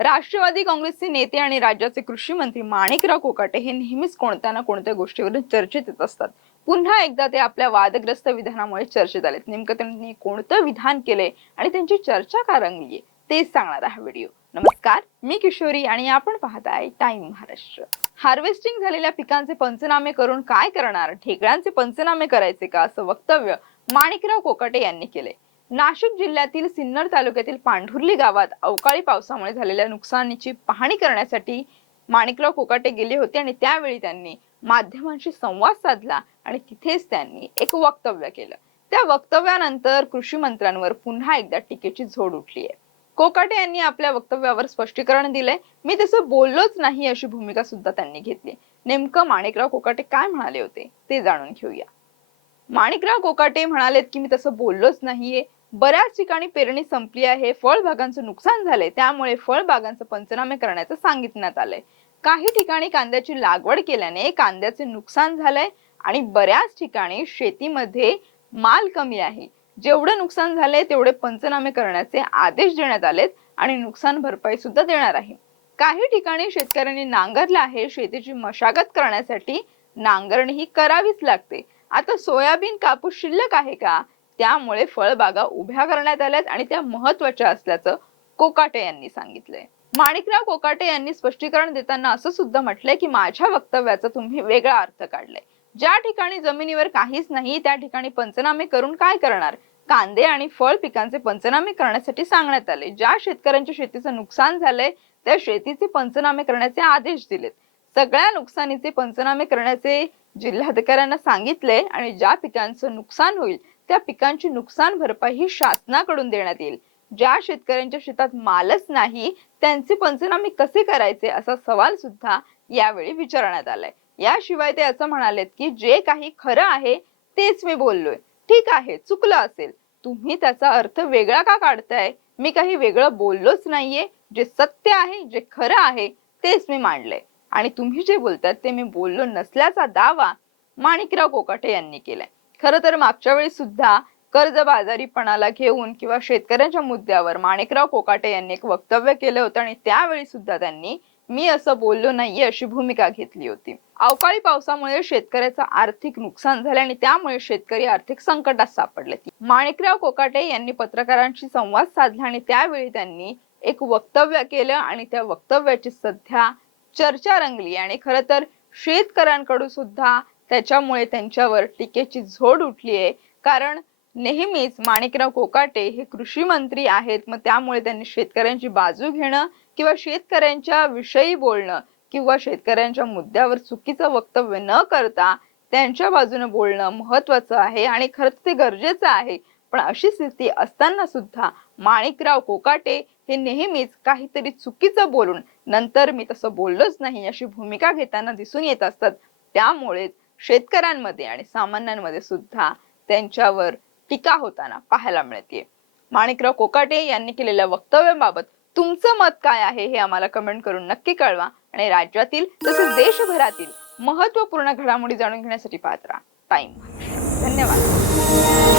राष्ट्रवादी काँग्रेसचे नेते आणि राज्याचे कृषी मंत्री माणिकराव कोकाटे हे नेहमीच कोणत्या ना कोणत्या गोष्टीवरून चर्चेत येत असतात. पुन्हा एकदा ते आपल्या वादग्रस्त विधानामुळे चर्चेत आलेत. नेमकं त्यांनी कोणतं विधान केले आणि त्यांची चर्चा का रंगली तेच सांगणार हा व्हिडिओ. नमस्कार मी किशोरी आणि आपण पाहत आहे टाइम महाराष्ट्र. हार्वेस्टिंग झालेल्या पिकांचे पंचनामे करून काय करणार? ठेकड्यांचे पंचनामे करायचे का? असं वक्तव्य माणिकराव कोकाटे यांनी केले नाशिक जिल्ह्यातील सिन्नर तालुक्यातील पांढुर्ली गावात अवकाळी पावसामुळे झालेल्या नुकसानीची पाहणी करण्यासाठी माणिकराव कोकाटे गेले होते आणि त्यावेळी त्यांनी माध्यमांशी संवाद साधला आणि तिथेच त्यांनी एक वक्तव्य केलं. त्या वक्तव्यानंतर कृषी मंत्र्यांवर पुन्हा एकदा टीकेची झोड उठली आहे. कोकाटे यांनी आपल्या वक्तव्यावर स्पष्टीकरण दिलंय. मी तसं बोललोच नाही अशी भूमिका सुद्धा त्यांनी घेतली. नेमकं माणिकराव कोकाटे काय म्हणाले होते ते जाणून घेऊया. माणिकराव कोकाटे म्हणालेत की मी तसं बोललोच नाहीये. बऱ्याच ठिकाणी पेरणी संपली आहे फळबागांचं नुकसान झालंय त्यामुळे फळबागांचं पंचनामे करण्याचं सांगितण्यात आलंय. काही ठिकाणी कांद्याची लागवड केल्याने कांद्याचे नुकसान झालंय आणि बऱ्याच ठिकाणी शेतीमध्ये माल कमी आहे. जेवढं नुकसान झालंय तेवढे पंचनामे करण्याचे आदेश देण्यात आलेत आणि नुकसान भरपाई सुद्धा देणार आहे. काही ठिकाणी शेतकऱ्यांनी नांगरलं आहे शेतीची मशागत करण्यासाठी नांगरणी ही करावीच लागते. आता सोयाबीन कापूस शिल्लक आहे का? त्यामुळे फळबागा उभ्या करण्यात आल्यात आणि त्या महत्त्वाच्या असल्याचं कोकाटे यांनी सांगितलंय. माणिकराव कोकाटे यांनी स्पष्टीकरण देताना असं सुद्धा म्हटलंय की माझ्या वक्तव्याचा तुम्ही वेगळा अर्थ काढलाय. ज्या ठिकाणी जमिनीवर काहीच नाही त्या ठिकाणी पंचनामे करून काय करणार? कांदे आणि फळ पिकांचे पंचनामे करण्यासाठी सांगण्यात आले. ज्या शेतकऱ्यांच्या शेतीचं नुकसान झालंय त्या शेतीचे पंचनामे करण्याचे आदेश दिलेत. सगळ्या नुकसानीचे पंचनामे करण्याचे जिल्हाधिकाऱ्यांना सांगितले आणि ज्या पिकांचं नुकसान होईल त्या पिकांची नुकसान भरपाई ही शासनाकडून देण्यात येईल. ज्या शेतकऱ्यांच्या शेतात मालच नाही त्यांचे पंचनामे कसे करायचे असा सवाल सुद्धा यावेळी विचारण्यात आलाय. याशिवाय ते असं म्हणालेत की जे काही खरं आहे तेच मी बोललोय. ठीक आहे चुकलं असेल. तुम्ही त्याचा अर्थ वेगळा का काढताय? मी काही वेगळं बोललोच नाहीये. जे सत्य आहे जे खरं आहे तेच मी मांडलंय. आणि तुम्ही जे बोलतात ते मी बोललो नसल्याचा दावा माणिकराव कोकाटे यांनी केलाय. खरं तर मागच्या वेळी सुद्धा कर्जबाजारीपणाला घेऊन किंवा शेतकऱ्यांच्या मुद्द्यावर माणिकराव कोकाटे यांनी एक वक्तव्य केलं होतं आणि त्यावेळी सुद्धा त्यांनी मी असं बोललो नाहीये अशी भूमिका घेतली होती. अवकाळी पावसामुळे शेतकऱ्याचं आर्थिक नुकसान झाले आणि त्यामुळे शेतकरी आर्थिक संकटात सापडले. माणिकराव कोकाटे यांनी पत्रकारांशी संवाद साधला आणि त्यावेळी त्यांनी एक वक्तव्य केलं आणि त्या वक्तव्याची सध्या चर्चा रंगली आणि खरं तर शेतकऱ्यांकडून सुद्धा त्याच्यामुळे त्यांच्यावर टीकेची झोड उठली आहे. कारण नेहमीच माणिकराव कोकाटे हे कृषी मंत्री आहेत. मग त्यामुळे त्यांनी शेतकऱ्यांची बाजू घेणं किंवा शेतकऱ्यांच्या विषयी बोलणं किंवा शेतकऱ्यांच्या मुद्द्यावर चुकीचं वक्तव्य न करता त्यांच्या बाजूने बोलणं महत्वाचं आहे आणि खरंच ते गरजेचं आहे. पण अशी स्थिती असताना सुद्धा माणिकराव कोकाटे हे नेहमीच काहीतरी चुकीचं बोलून नंतर मी तसं बोललोच नाही अशी भूमिका घेताना दिसून येत असतात. त्यामुळेच शेतकऱ्यांमध्ये आणि सामान्यांमध्ये सुद्धा त्यांच्यावर टीका होताना पाहायला मिळते. माणिकराव कोकाटे यांनी केलेल्या वक्तव्याबाबत तुमचं मत काय आहे हे आम्हाला कमेंट करून नक्की कळवा आणि राज्यातील तसेच देशभरातील महत्त्वपूर्ण घडामोडी जाणून घेण्यासाठी पाहत राहा. टाइम धन्यवाद.